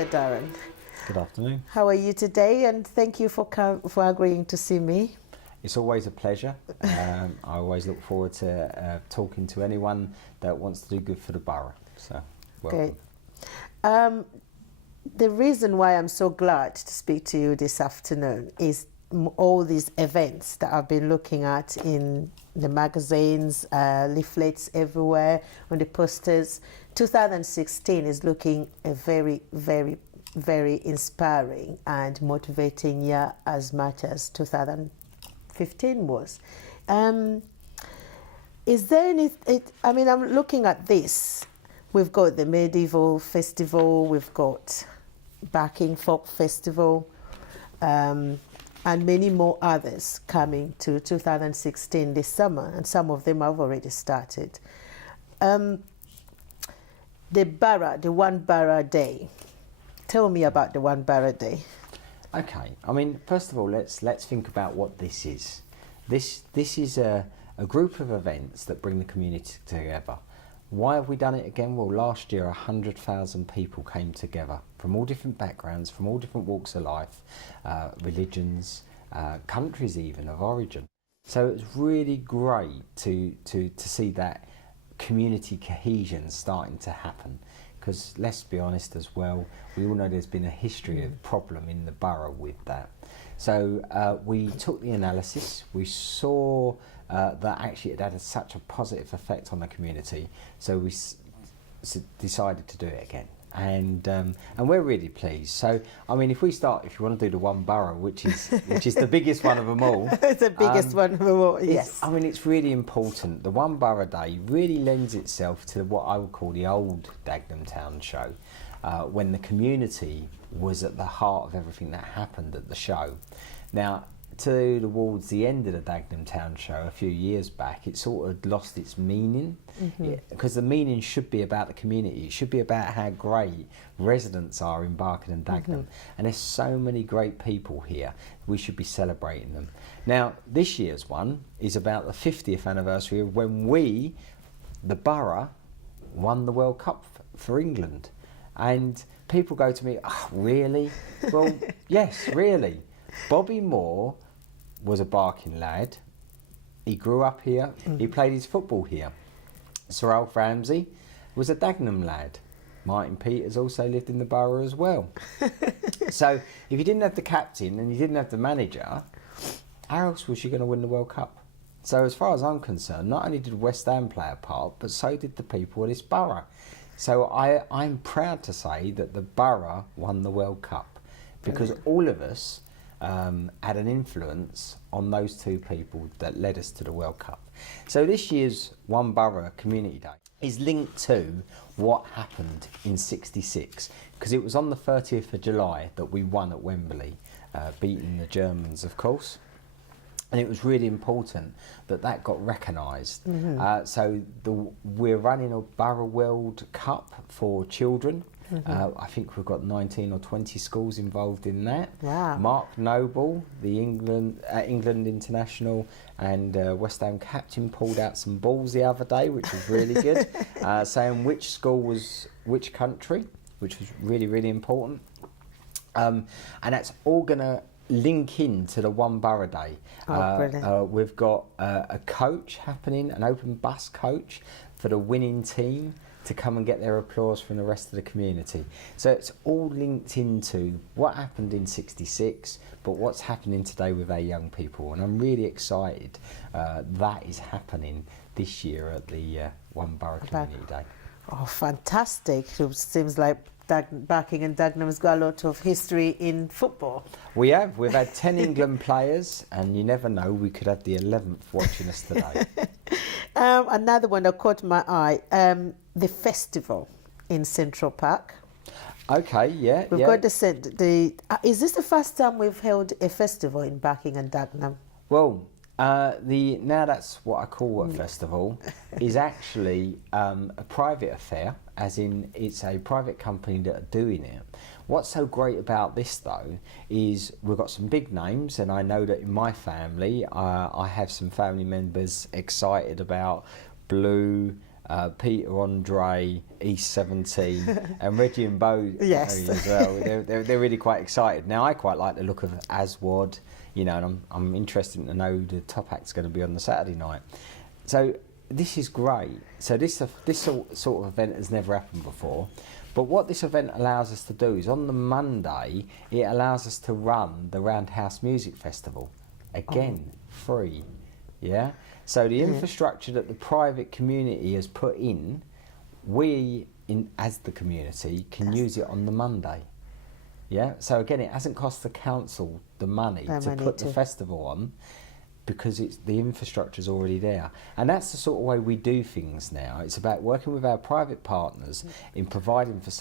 Mr. Darren. Good afternoon. How are you today? And thank you for agreeing to see me. It's always a pleasure. I always look forward to talking to anyone that wants to do good for the borough. So, welcome. Okay. The reason why I'm so glad to speak to you this afternoon is all these events that I've been looking at in the magazines, leaflets everywhere, on the posters. 2016 is looking a very, very, very inspiring and motivating year as much as 2015 was. Is there any, I mean, I'm looking at this. We've got the Medieval Festival, we've got Barking Folk Festival, and many more others coming to 2016 this summer, and some of them have already started. The borough, the One Borough Day. Tell me about the One Borough Day. Okay, I mean, first of all, let's think about what this is. This is a group of events that bring the community together. Why have we done it again? Well, last year 100,000 people came together from all different backgrounds, from all different walks of life, religions, countries even of origin. So it's really great to see that community cohesion starting to happen. Because let's be honest as well, we all know there's been a history of problem in the borough with that. So we took the analysis, we saw that actually it had such a positive effect on the community, so we decided to do it again. And we're really pleased. So I mean, if you want to do the One Borough, which is the biggest one of them all. It's the biggest one of them all. Yes. I mean, it's really important. The One Borough Day really lends itself to what I would call the old Dagenham Town show, when the community was at the heart of everything that happened at the show. Now, towards the end of the Dagenham Town show a few years back, it sort of lost its meaning, because the meaning should be about the community. It should be about how great residents are in Barking and Dagenham, and there's so many great people here. We should be celebrating them. Now, this year's one is about the 50th anniversary of when we, the borough, won the World Cup for England. And people go to me, oh, really? Well, yes, really. Bobby Moore was a Barking lad. He grew up here. He played his football here. Sir Alf Ramsey was a Dagenham lad. Martin Peters also lived in the borough as well. So if you didn't have the captain and you didn't have the manager, how else was you going to win the World Cup? So as far as I'm concerned, not only did West Ham play a part, but so did the people of this borough. So I'm proud to say that the borough won the World Cup, because all of us had an influence on those two people that led us to the World Cup. So this year's One Borough Community Day is linked to what happened in '66, because it was on the 30th of July that we won at Wembley, beating the Germans, of course. And it was really important that that got recognised. So we're running a Borough World Cup for children. I think we've got 19 or 20 schools involved in that. Wow. Mark Noble, the England International and West Ham captain, pulled out some balls the other day, which was really good, saying which school was which country, which was really, really important. And that's all going to link into the One Borough Day. We've got a coach happening, an open bus coach for the winning team, to come and get their applause from the rest of the community. So it's all linked into what happened in '66, but what's happening today with our young people. And I'm really excited that is happening this year at the One Borough Community Day. Oh, fantastic. It seems like Barking and Dagenham has got a lot of history in football. We've had 10 England players, and you never know, we could have the 11th watching us today. Another one that caught my eye, the festival in Central Park. Okay, yeah. We've got is this the first time we've held a festival in Barking and Dagenham? Well, now that's what I call a festival, is actually a private affair, as in it's a private company that are doing it. What's so great about this though is we've got some big names, and I know that in my family I have some family members excited about Blue, Peter Andre, East 17, and Reggie and Bo Yes. as well. They're really quite excited. Now, I quite like the look of Aswad, you know, and I'm interested to know who the top act's going to be on the Saturday night. So this is great. So this sort of event has never happened before. But what this event allows us to do is on the Monday, it allows us to run the Roundhouse Music Festival. Again, free. Yeah? So the infrastructure that the private community has put in, we, as the community, can use it on the Monday. Yeah? So again, it hasn't cost the council the money to put the festival on, because the infrastructure's already there. And that's the sort of way we do things now. It's about working with our private partners in providing for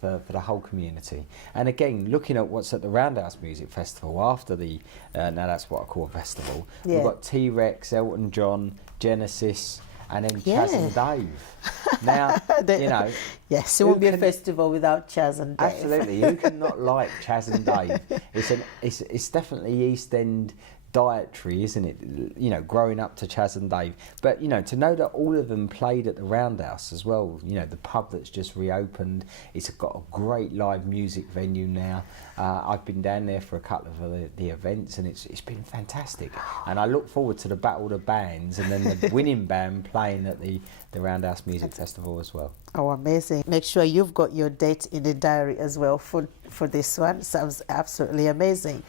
the whole community. And again, looking at what's at the Roundhouse Music Festival after the, now that's what I call a festival, we've got T-Rex, Elton John, Genesis, and then Chaz and Dave. Now, you know... Yes, it won't be a festival without Chaz and Dave. Absolutely. Who can not like Chaz and Dave? It's definitely East End dietary, isn't it? You know, growing up to Chaz and Dave. But, you know, to know that all of them played at the Roundhouse as well, you know, the pub that's just reopened, it's got a great live music venue now. I've been down there for a couple of the events, and it's been fantastic. And I look forward to the battle of the bands and then the winning band playing at the Roundhouse Music Festival as well. Oh, amazing. Make sure you've got your date in the diary as well for this one. Sounds absolutely amazing.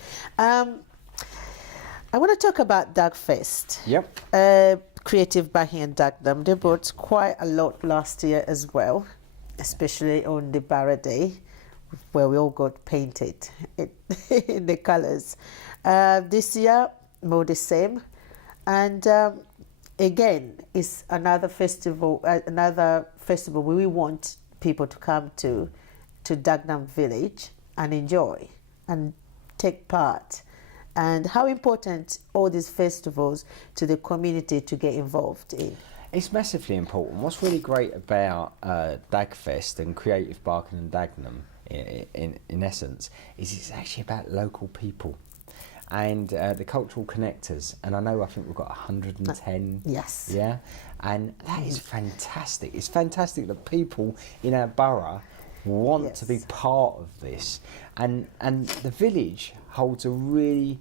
I want to talk about Dyke Fest. Yep. Creative Barking and Dagenham. They brought quite a lot last year as well, especially on the Borough Day, where we all got painted in the colours. This year, more the same. And again, it's another festival where we want people to come to Dagenham Village and enjoy and take part. And how important all these festivals to the community to get involved in? It's massively important. What's really great about Dyke Fest and Creative Barking and Dagenham, in essence, is it's actually about local people and the cultural connectors. And I think we've got 110. Yes. Yeah, and that is fantastic. It's fantastic that people in our borough want to be part of this, and the village holds a really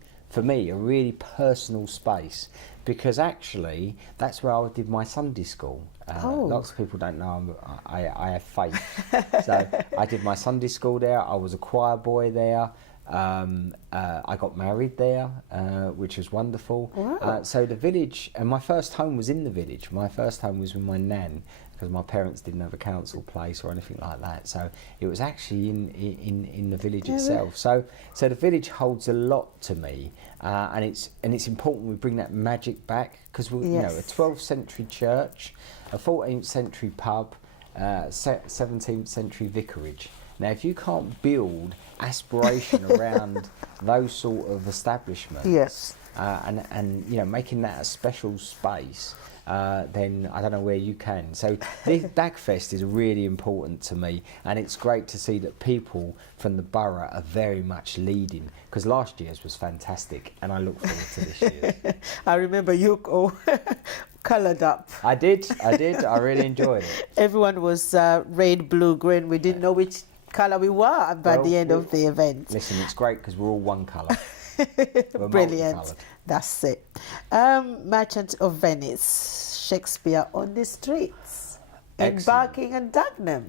personal space, because actually that's where I did my Sunday school. Lots of people don't know I have faith. So I did my Sunday school there. I was a choir boy there. I got married there, which was wonderful. Wow. So the village, and my first home was in the village. My first home was with my nan, because my parents didn't have a council place or anything like that. So it was actually in the village itself. So the village holds a lot to me, and it's important we bring that magic back, because we you know, a 12th century church, a 14th century pub, 17th century vicarage. Now, if you can't build aspiration around those sort of establishments, and you know, making that a special space, then I don't know where you can. So this Dyke Fest is really important to me, and it's great to see that people from the borough are very much leading, because last year's was fantastic, and I look forward to this year's. I remember you all coloured up. I did. I really enjoyed it. Everyone was red, blue, green. We didn't know which colour we were by the end of the event. Listen, it's great because we're all one colour. Brilliant. That's it. Merchant of Venice, Shakespeare on the streets in Barking and Dagenham.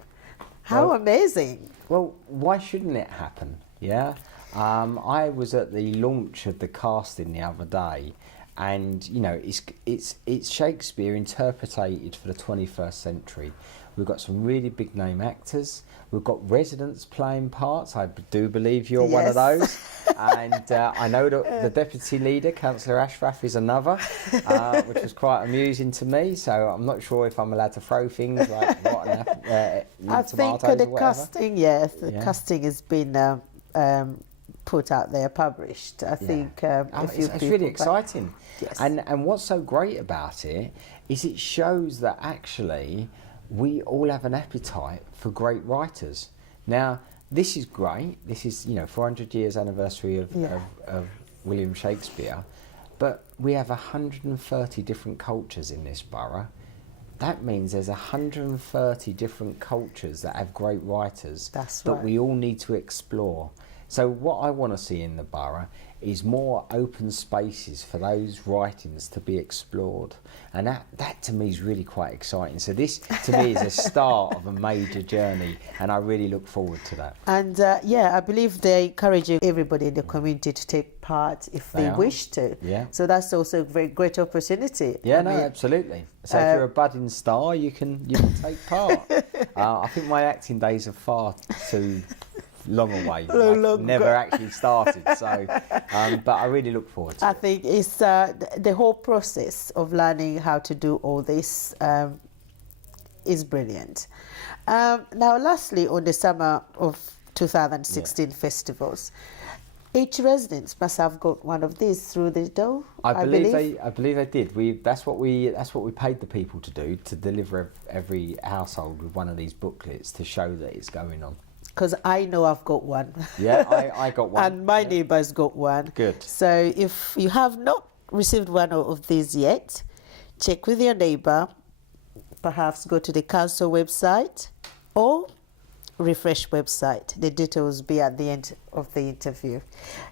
How amazing. Well, why shouldn't it happen? Yeah. I was at the launch of the casting the other day, and you know, it's Shakespeare interpreted for the 21st century. We've got some really big name actors. We've got residents playing parts. I do believe you're one of those. And I know that the deputy leader, Councillor Ashraf, is another, which was quite amusing to me. So I'm not sure if I'm allowed to throw things like rotten I think the casting, casting has been put out there, published. I think it's really exciting. Yes. And what's so great about it is it shows that actually we all have an appetite for great writers. Now, this is great. This is, 400 years anniversary of William Shakespeare, but we have 130 different cultures in this borough. that means there's 130 different cultures that have great writers That's that right. we all need to explore. So what I want to see in the borough is more open spaces for those writings to be explored, and that to me is really quite exciting. So this to me is a start of a major journey, and I really look forward to that. And yeah, I believe they're encouraging everybody in the community to take part if they are. wish to. Yeah. So that's also a very great opportunity. Yeah, I no, mean, absolutely. So if you're a budding star, you can take part. I think my acting days are far too long away. I've never actually started, so but I really look forward to I it. think it's the whole process of learning how to do all this is brilliant. Now, lastly, on the summer of 2016 festivals, each resident must have got one of these through the door. I believe they did. That's what we paid the people to do, to deliver every household with one of these booklets to show that it's going on. Because I know I've got one. Yeah, I got one. And my neighbour's got one. Good. So if you have not received one of these yet, check with your neighbour, perhaps go to the council website or Refresh website. The details will be at the end of the interview.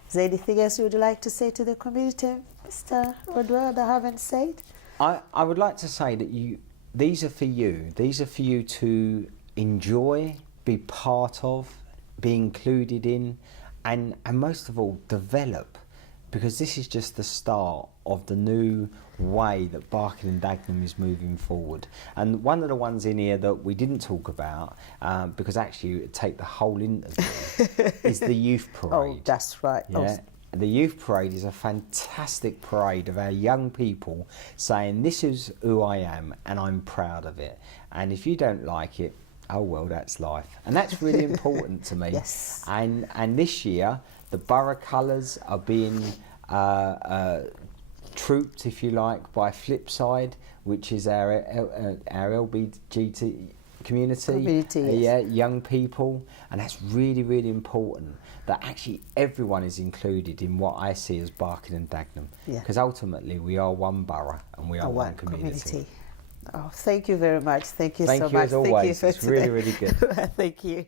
Is there anything else you would like to say to the community, Mr. Rodwell, that I haven't said? I would like to say that these are for you. These are for you to enjoy, be part of, be included in, and most of all, develop, because this is just the start of the new way that Barking and Dagenham is moving forward. And one of the ones in here that we didn't talk about, because actually it would take the whole interview, is the youth parade. Oh, that's right. Yeah. The youth parade is a fantastic parade of our young people saying, this is who I am and I'm proud of it. And if you don't like it, oh well, that's life. And that's really important to me. Yes. And this year, the borough colours are being trooped, if you like, by Flipside, which is our LGBT community. Yes. Yeah, young people. And that's really, really important, that actually everyone is included in what I see as Barking and Dagenham. Because ultimately we are one borough and we are one community. Oh, thank you very much. Thank you so much. Thank you as always. Thank you for it's really, really good. Thank you.